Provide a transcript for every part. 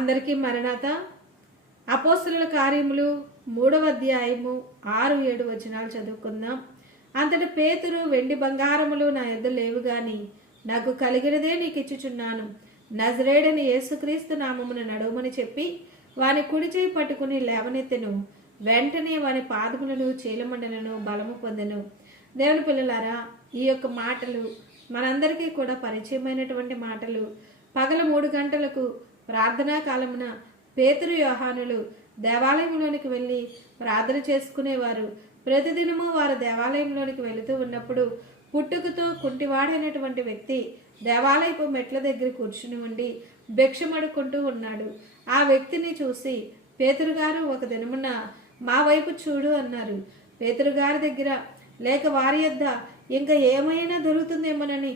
అందరికీ మరణాత. అపోస్తలుల కార్యములు 3వ అధ్యాయము 6-7 వచనాలు చదువుకుందాం. అంతటి పేతురు, వెండి బంగారములు నా యొద్ద లేవు గాని నాకు కలిగినదే నీకు ఇచ్చుచున్నాను, నజరేయుడైన యేసుక్రీస్తు నామమున నడవమని చెప్పి వాని కుడి చేయి పట్టుకుని లేవనెత్తెను. వెంటనే వాని పాదములను చీలమండలను బలము పొందెను. దేవుని పిల్లలారా, ఈ యొక్క మాటలు మనందరికీ కూడా పరిచయమైనటువంటి మాటలు. పగలు 3 గంటలకు ప్రార్థనా కాలమున పేతురు, యోహానులు దేవాలయంలోనికి వెళ్ళి ప్రార్థన చేసుకునేవారు. ప్రతిదినము వారు దేవాలయంలోనికి వెళుతూ ఉన్నప్పుడు పుట్టుకతో కుంటివాడైనటువంటి వ్యక్తి దేవాలయపు మెట్ల దగ్గర కూర్చుని ఉండి భిక్షమడుకుంటూ ఉన్నాడు. ఆ వ్యక్తిని చూసి పేతురు గారు ఒక దినమున మా వైపు చూడు అన్నారు. పేతురు గారి దగ్గర లేక వారి యొద్ద ఇంకా ఏమైనా దొరుకుతుందేమోనని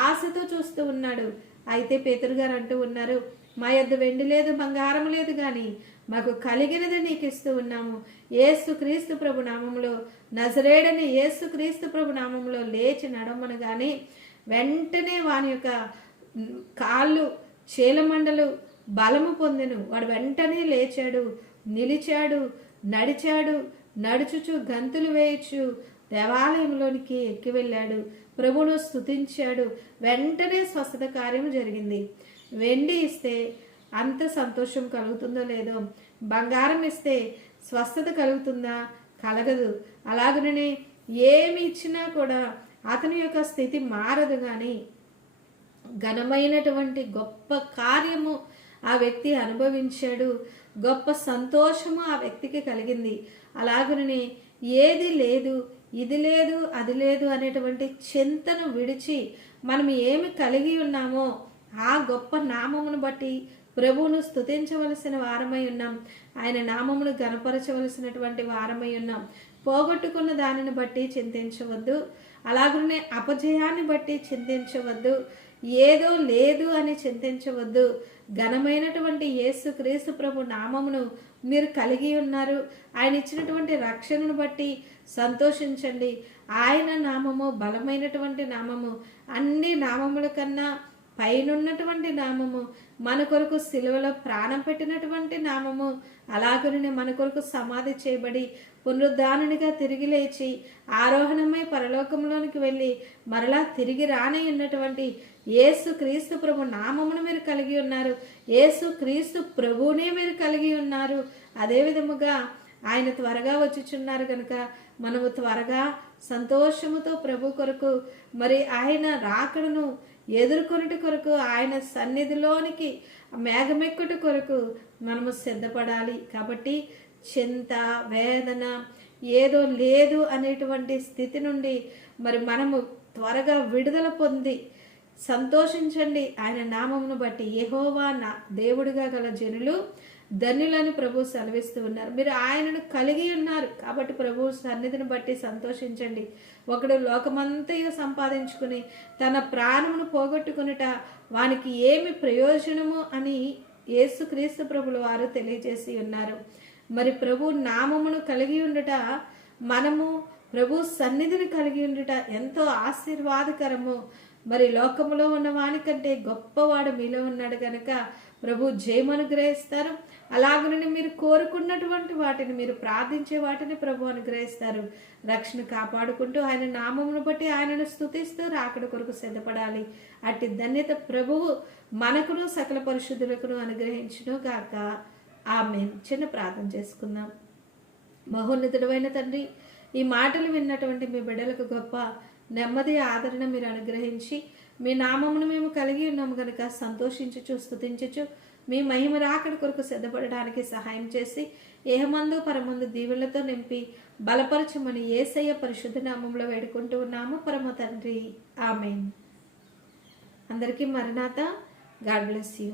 ఆశతో చూస్తూ ఉన్నాడు. అయితే పేతురు గారు అంటూ ఉన్నారు, మా యొద్ద వెండి లేదు, బంగారం లేదు, కానీ మాకు కలిగినది నీకు ఇస్తూ ఉన్నాము. యేసుక్రీస్తు ప్రభు నామములో, నజరేయుడైన యేసుక్రీస్తు ప్రభు నామములో లేచి నడవమనగానే వెంటనే వాని యొక్క కాళ్ళు చీలమండలు బలము పొందెను. వాడు వెంటనే లేచాడు, నిలిచాడు, నడిచాడు, నడుచుచు గంతులు వేయచ్చు దేవాలయంలోనికి ఎక్కి వెళ్ళాడు. ప్రభువును స్తుతించాడు. వెంటనే స్వస్థత కార్యం జరిగింది. వెండి ఇస్తే అంత సంతోషం కలుగుతుందో లేదో, బంగారం ఇస్తే స్వస్థత కలుగుతుందా? కలగదు. అలాగనే ఏమి ఇచ్చినా కూడా అతని యొక్క స్థితి మారదు. కానీ ఘనమైనటువంటి గొప్ప కార్యము ఆ వ్యక్తి అనుభవించాడు. గొప్ప సంతోషము ఆ వ్యక్తికి కలిగింది. అలాగనే ఏది లేదు, ఇది లేదు, అది లేదు అనేటువంటి చింతను విడిచి మనం ఏమి కలిగి ఉన్నామో ఆ గొప్ప నామమును బట్టి ప్రభువును స్తుతించవలసిన వారమై ఉన్నాం. ఆయన నామమును గణపరచవలసినటువంటి వారమై ఉన్నాం. పోగొట్టుకున్న దానిని బట్టి చింతించవద్దు. అలాగనే అపజయాన్ని బట్టి చింతించవద్దు. ఏదో లేదు అని చింతించవద్దు. ఘనమైనటువంటి యేసుక్రీస్తు ప్రభు నామమును మీరు కలిగి ఉన్నారు. ఆయన ఇచ్చినటువంటి రక్షణను బట్టి సంతోషించండి. ఆయన నామము బలమైనటువంటి నామము, అన్ని నామముల కన్నా పైనున్నటువంటి నామము, మన కొరకు సిలువలో ప్రాణం పెట్టినటువంటి నామము. అలాగనే మన కొరకు సమాధి చేయబడి పునరుద్ధానునిగా తిరిగి లేచి ఆరోహణమై పరలోకంలోనికి వెళ్ళి మరలా తిరిగి రానే ఉన్నటువంటి యేసుక్రీస్తు ప్రభు నామమును మీరు కలిగి ఉన్నారు. యేసుక్రీస్తు ప్రభువునే మీరు కలిగి ఉన్నారు. అదే విధముగా ఆయన త్వరగా వచ్చుచున్నారు కనుక మనము త్వరగా సంతోషముతో ప్రభు కొరకు మరి ఆయన రాకడను ఎదుర్కొనుట కొరకు, ఆయన సన్నిధిలోనికి మేఘమెక్కుట కొరకు మనము సిద్ధపడాలి. కాబట్టి చింత, వేదన, ఏదో లేదు అనేటువంటి స్థితి నుండి మరి మనము త్వరగా విడుదల పొంది సంతోషించండి. ఆయన నామమును బట్టి యెహోవా నా దేవుడిగా గల జనులు ధన్యులని ప్రభు సెలవిస్తూ ఉన్నారు. మీరు ఆయనను కలిగి ఉన్నారు కాబట్టి ప్రభు సన్నిధిని బట్టి సంతోషించండి. ఒకడు లోకమంతయు సంపాదించుకుని తన ప్రాణమును పోగొట్టుకునుట వానికి ఏమి ప్రయోజనము అని యేసుక్రీస్తు ప్రభులు వారు తెలియజేసి ఉన్నారు. మరి ప్రభు నామమును కలిగి ఉండుట, మనము ప్రభు సన్నిధిని కలిగి ఉండుట ఎంతో ఆశీర్వాదకరము. మరి లోకములో ఉన్న వానికంటే గొప్పవాడు మీలో ఉన్నాడు కనుక ప్రభు జయమనుగ్రహిస్తారు. అలాగనే మీరు కోరుకున్నటువంటి వాటిని, మీరు ప్రార్థించే వాటిని ప్రభు అనుగ్రహిస్తారు. రక్షణ కాపాడుకుంటూ ఆయన నామమును బట్టి ఆయనను స్తుతిస్తూ రాకడ కొరకు సిద్ధపడాలి. అట్టి ధన్యత ప్రభువు మనకును సకల పరిశుద్ధులకును అనుగ్రహించును గాక. ఆమేన్. చిన్న ప్రార్థన చేసుకుందాం. మహోన్నతుడైన తండ్రి, ఈ మాటలు విన్నటువంటి మీ బిడ్డలకు గొప్ప నెమ్మది, ఆదరణ మీరు అనుగ్రహించి మీ నామమును మేము కలిగి ఉన్నాము కనుక సంతోషించుచు, స్తుతించుచు మీ మహిమ రాకడ కొరకు సిద్ధపడడానికి సహాయం చేసి ఏహమందు పరమందు దీవెనలతో నింపి బలపరచమని యేసయ్య పరిశుద్ధ నామంలో వేడుకుంటూ ఉన్నాము పరమ తండ్రి. ఆమేన్. అందరికీ మరణాత. God bless you.